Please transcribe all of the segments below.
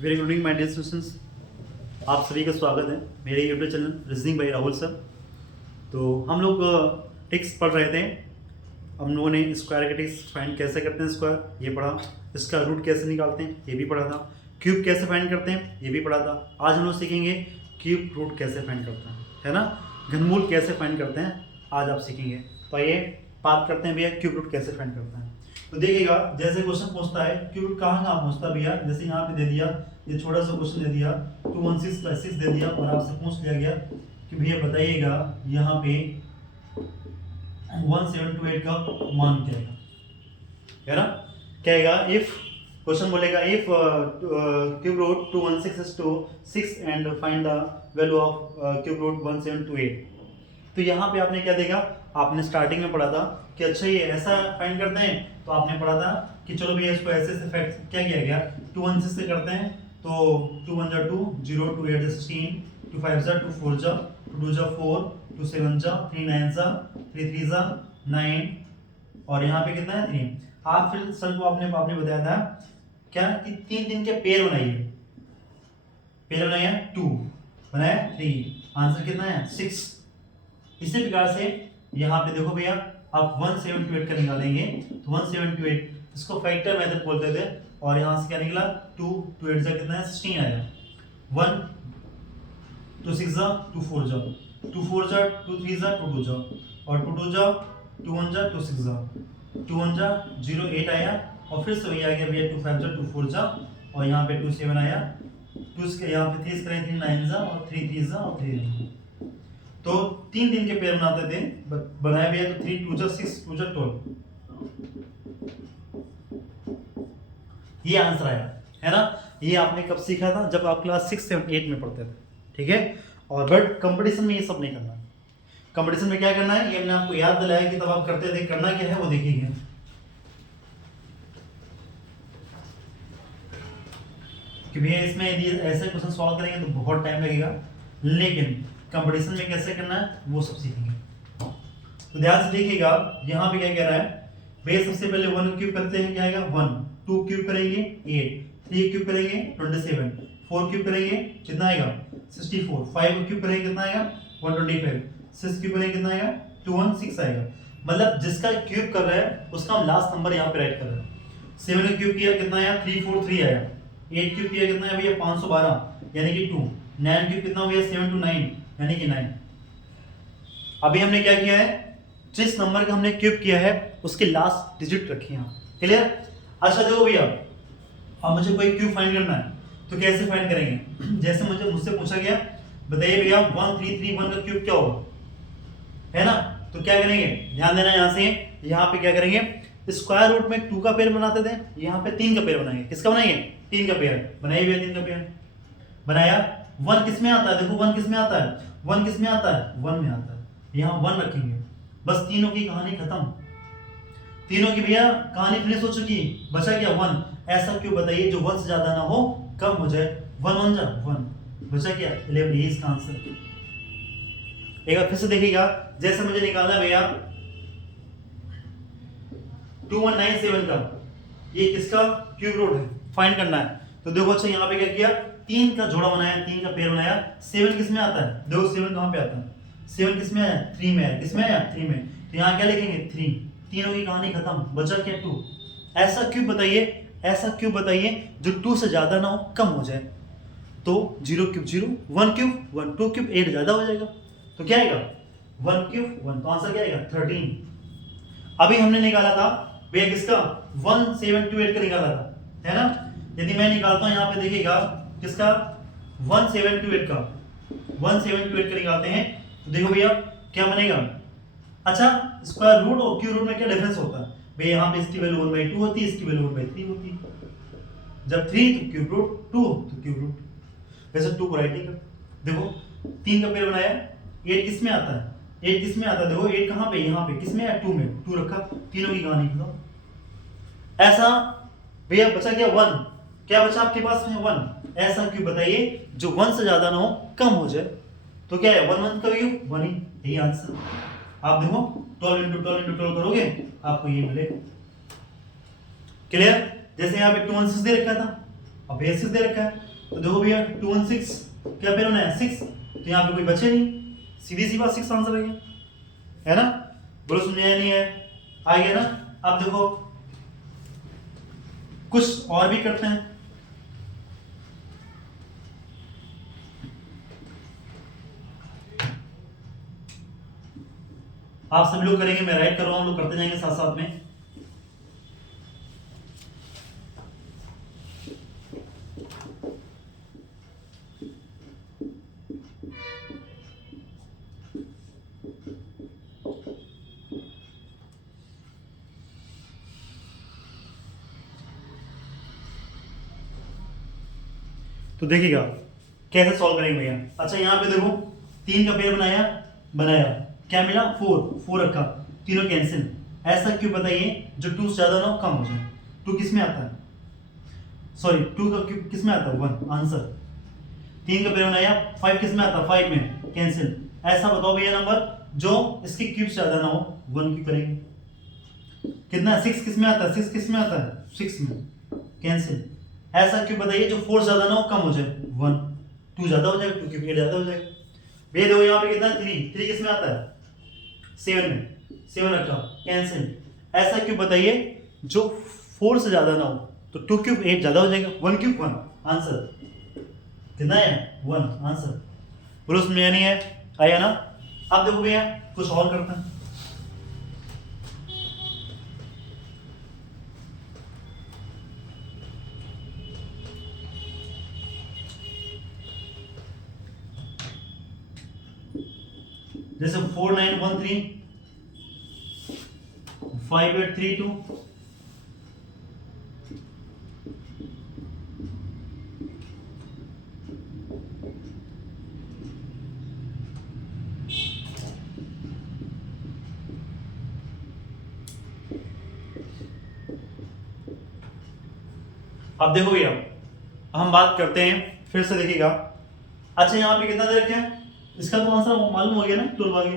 Very good evening my dear students, आप सभी का स्वागत है मेरे YouTube channel reasoning by Rahul sir. तो हम लोग ट्रिक्स पढ़ रहे थे। हम लोगों ने स्क्वायर के ट्रिक्स फाइंड कैसे करते हैं, स्क्वायर ये पढ़ा, इसका रूट कैसे निकालते हैं ये भी पढ़ा था, क्यूब कैसे फाइंड करते हैं ये भी पढ़ा था। आज हम लोग सीखेंगे क्यूब रूट कैसे फाइंड करते हैं, है ना, घनमूल कैसे फाइंड करते हैं, आज आप सीखेंगे। तो आइए बात करते हैं भैया क्यूब रूट कैसे फाइंड करते हैं। तो देखिएगा जैसे क्वेश्चन पूछता है क्यूब रूट कहाँ कहाँ पूछता है भैया, जैसे यहाँ पे दे दिया, ये छोटा सा क्वेश्चन दे दिया 216/6 दे दिया और आपसे पूछ लिया गया कि भैया बताइएगा यहाँ पे 1728 का मान क्या है ना, क्या आएगा। इफ क्वेश्चन बोलेगा if cube root 216 is to 6 and find the value of cube root 1728। तो यहाँ पे आपने क्या देखा, आपने स्टार्टिंग में पढ़ा था कि अच्छा ये ऐसा फाइंड करते हैं, तो आपने पढ़ा था कि चलो भैया इसको ऐसे से फैक्ट क्या किया गया 216 से करते हैं, तो 2 1 जा 2 0 2 8 जा 16 2 5 जा 2 4 जा 2 2 जा 4 2 7 जा 3 9 जा 3 3 जा 9 और यहाँ पे कितना है 3। आप फिर सर को आपने बताया था क्या कि 3 के पेयर बनाइए, पेयर बनाया 2 बनाया 3, आंसर कितना है 6। इसी प्रकार से यहाँ पे देखो भैया आप 178 का निकालेंगे तो 178 इसको फैक्टर मेथड बोलते थे और यहाँ से क्या निकला 2 2 8 जा कितना है 16 आया, 1 2 6 जा 2 4 जा 2 4 जा 2 3 जा 2 2 जा और 2 2 जा 2 1 जा 2 6 जा 2 1 जा 0 8 आया और फिर से वही आ गया भैया 2 5 जा 2 4 जा और यहाँ पे 2 7 आया 2 के यहाँ पे 3 करें 3 9 जा और 3 3 जा और 3। तो 3 के पेयर बनाते थे, बनाया भैया तो 3 2 जा 6 2 जा 12, ये आंसर आया, है ना। ये आपने कब सीखा था, जब आप क्लास 6 7 8 में पढ़ते थे, ठीक है। और बट कंपटीशन में ये सब नहीं करना। कंपटीशन में क्या करना है ये मैंने आपको याद दिलाया कि तब आप करते थे, करना क्या है वो देखिए कि भैया इसमें यदि ऐसे क्वेश्चन सॉल्व करेंगे तो बहुत टाइम लगेगा, लेकिन कंपटीशन में कैसे करना है वो सब सीखेंगे। तो ध्यान से देखिएगा यहाँ पे क्या कह रहा है भैया, सबसे पहले 1 क्यूब करते हैं, क्या आएगा 1, 2 क्यूब करेंगे 8, 3 क्यूब करेंगे 27, 4 क्यूब करेंगे कितना आएगा 64, 5 क्यूब करेंगे कितना आएगा 125, 6 क्यूब करेंगे कितना आएगा 216 आएगा। मतलब जिसका क्यूब कर रहा है उसका हम लास्ट नंबर यहाँ पे राइट कर रहे हैं। 7 क्यूब किया कितना आया 343 आया, 8 क्यूब किया कितना है भैया 512 यानी कि 2, 9 क्यूब कितना हो गया 7 to 9 यानी कि 9। अभी हमने क्या किया है, जिस नंबर का हमने क्यूब किया है उसके लास्ट डिजिट रखी है, क्लियर। अच्छा देखो भैया अब मुझे कोई क्यूब फाइंड करना है तो कैसे फाइंड करेंगे, जैसे मुझसे पूछा गया बताइए भैया 1331 का क्यूब क्या होगा, है ना। तो क्या करेंगे, ध्यान देना यहाँ से, यहाँ पे क्या करेंगे स्क्वायर रूट में 2 का पेयर बनाते थे, यहाँ पे 3 का पेयर बनाएंगे। किसका बनाएंगे 3 का पेयर, बनाइए भैया 3 का पेयर बनाया। 1 किस में आता है, देखो 1 किस में आता है, 1 किस में आता है 1 में आता है, यहाँ 1 रखेंगे, बस तीनों की कहानी खत्म, तीनों की भैया कहानी फिनिश हो चुकी, बचा क्या 1। ऐसा क्यों बताइए जो 1 से ज्यादा ना हो, कम हो जाए, 1 1 जा 1, बचा क्या 11, ये इसका आंसर। एक बार फिर से देखिएगा, जैसे मुझे निकालना है भैया 2197 का, ये किसका क्यूब रूट है फाइंड करना है। तो देखो अच्छा यहाँ पे क्या किया, 3 का जोड़ा बनाया, 3 का पेयर बनाया। 7 किस में आता है, देखो 7 कहाँ पे आता है, 7 किस में आया 3 में आया, किस में आया 3 में, तो यहाँ क्या लिखेंगे 3, तीनों की कहानी खत्म, बचा क्या 2। ऐसा क्यों बताइए, ऐसा क्यों बताइए जो 2 से ज्यादा ना हो, कम हो जाए। तो 0 क्यूब 0, 1 क्यूब 1, 2 क्यूब 8 ज्यादा हो जाएगा, तो क्या आएगा 1 क्यूब 1, तो आंसर क्या आएगा 13। अभी हमने निकाला था भैया किसका 1728 का निकाला था, है ना। यदि मैं निकालता हूं यहाँ पे देखिएगा किसका 1728 का, 1728 का निकालते हैं तो देखो भैया क्या बनेगा। अच्छा स्क्वायर रूट और क्यूब रूट में क्या डिफरेंस होता है भैया, यहाँ पे इसकी वैल्यू 1/2 होती है, इसकी वैल्यू 1/3 होती है। जब 3 तो क्यूब रूट, 2 तो क्यूब रूट, वैसे 2 को राइट नहीं करते। देखो 3 का पेयर बनाया, 8 किस में आता है, 8 किस में आता है, देखो 8 कहाँ पे, यहाँ पे किस में है 2 में, 2 रखा, तीनों की कहानी खत्म। ऐसा भैया बचा क्या 1, क्या बचा आपके पास में 1। ऐसा क्यों बताइए जो 1 से ज्यादा ना हो, कम हो जाए, तो क्या है 1 1 का क्यूब 1 ही, यही आंसर। आप देखो 12 into 12 into 12 करोगे आपको ये मिलेगा, क्लियर। जैसे यहाँ पे 2 1 6 दे रखा था, अब भैया 6 दे रखा है, तो देखो भैया 2 1 6 क्या पेयर बनाया 6, तो यहाँ पे कोई बचे नहीं, सीधी सी बात 6 आंसर आ गया, है ना। बोलो समझ आया नहीं है, आ गया ना। अब देखो कुछ और भी करते हैं। आप सभी लोग करेंगे, मैं राइट कर रहा हूं, हम लोग करते जाएंगे साथ साथ में। तो देखिएगा कैसे सॉल्व करेंगे भैया। अच्छा यहाँ पे देखो 3 का पेयर बनाया बनाया, क्या मिला 4 रखा, तीनों कैंसिल। ऐसा क्यों बताइए, जो 2 से ज्यादा ना हो कम हो जाए। 2 किस में आता है, सॉरी 2 का क्यूब किस में आता है 1, आंसर। 3 का पेयर बनाया 5 किस में आता है 5 में, कैंसिल। ऐसा बताओ भैया नंबर जो इसके क्यूब से ज्यादा ना हो, 1 क्यूब करेंगे। कितना 6 किस में आता है, 6 किस में आता है 6 में, कैंसिल। ऐसा क्यों बताइए जो 4 ज्यादा ना हो कम हो जाए, 1। 2 ज्यादा हो जाएगा, 2 क्यूब 8 ज्यादा हो जाएगा। भैया देखो यहाँ पे कितना 3 किस में आता है 7 में, 7 रखा, कैंसिल। ऐसा क्यों बताइए जो 4 से ज्यादा ना हो, तो 2 क्यूब 8 ज्यादा हो जाएगा, 1 क्यूब 1, आंसर। कितना है 1, आंसर। बोलो समझ नहीं है, आया ना। अब देखो भैया कुछ और करते हैं। जैसे 4 9 1 3, 5 8 3 2, अब देखो भैया हम बात करते हैं फिर से, देखिएगा। अच्छा यहाँ पे कितना दे रखे हैं, इसका तो आंसर मालूम हो गया ना, 12 आ गया।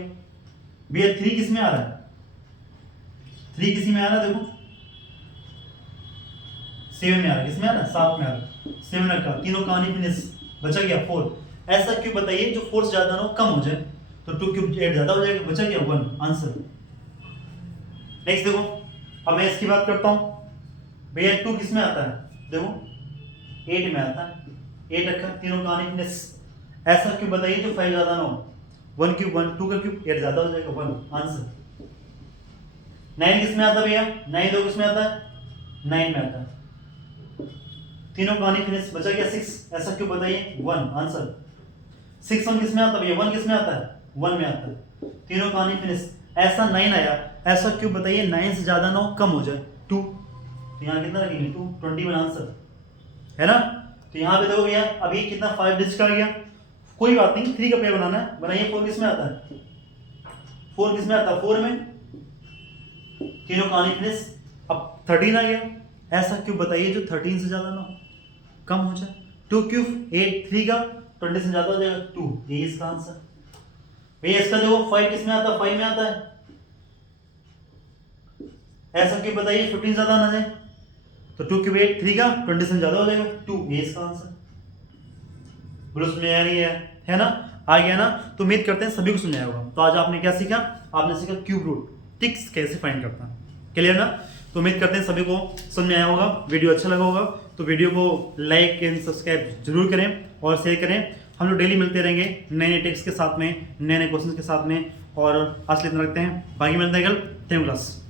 भैया 3 किस में आ रहा है, 3 किसी में आ रहा है, देखो 7 में आ रहा है, किस में आ रहा है 7 में आ रहा है, 7 रखा, तीनों कहानी फिनिश, बचा गया 4। ऐसा क्यों बताइए जो 4 से ज्यादा ना हो कम हो जाए, तो 2 क्यूब 8 ज्यादा हो जाएगा, बचा गया 1, आंसर। नेक्स्ट देखो, अब मैं इसकी बात करता हूं। भैया 2 किस में आता है, देखो 8 में आता है, 8 रखा, तीनों कहानी फिनिश। ऐसा क्यों बताइए जो 5 ज्यादा ना हो, 1 क्यूब 1, 2 का क्यूब 8 ज्यादा हो जाएगा, 1, आंसर। 9 किस में आता है भैया, 9 दो किस में आता है 9 में आता है, तीनों कहानी फिनिश, बचा गया 6। ऐसा क्यों बताइए 1, आंसर। 6 1 किस में आता है भैया, 1 किस में आता है 1 में आता है, तीनों कहानी फिनिश। ऐसा 9 आया, ऐसा क्यों बताइए 9 से ज्यादा ना हो कम हो जाए, 2। तो यहाँ कितना रखेंगे 2, 21 आंसर, है ना। तो यहाँ पे देखो भैया अभी कितना 5 डिजिट का आ गया, कोई बात नहीं, 3 का पेयर बनाना है, बनाइए। 4 किस में आता है, 4 किस में आता है 4 में, तीनों कहानी फिनिश। अब 13 आ गया, ऐसा क्यों बताइए जो 13 से ज्यादा ना हो कम हो जाए, 2 क्यूब 8, 3 का 20 से ज्यादा हो जाएगा 2, यही इसका आंसर। भैया इसका देखो 5 किस में आता है 5 में आता है, ऐसा क्यों बताइए 15 ज्यादा ना जाए, तो 2 क्यूब 8, 3 का 20 से ज्यादा हो जाएगा 2, ये इसका आंसर। बोलो समझ आ रही है ना, आ गया ना। तो उम्मीद करते हैं सभी को समझ आया होगा। तो आज आपने क्या सीखा, आपने सीखा क्यूब रूट टिक्स कैसे फाइंड करता है, क्लियर ना। तो उम्मीद करते हैं सभी को समझ में आया होगा, वीडियो अच्छा लगा होगा। तो वीडियो को लाइक एंड सब्सक्राइब जरूर करें और शेयर करें। हम लोग डेली मिलते रहेंगे नए नए टिप्स के साथ में, नए नए क्वेश्चन के साथ में। और आज इतना रखते हैं, बाकी मिलते हैं कल। 10 क्लास।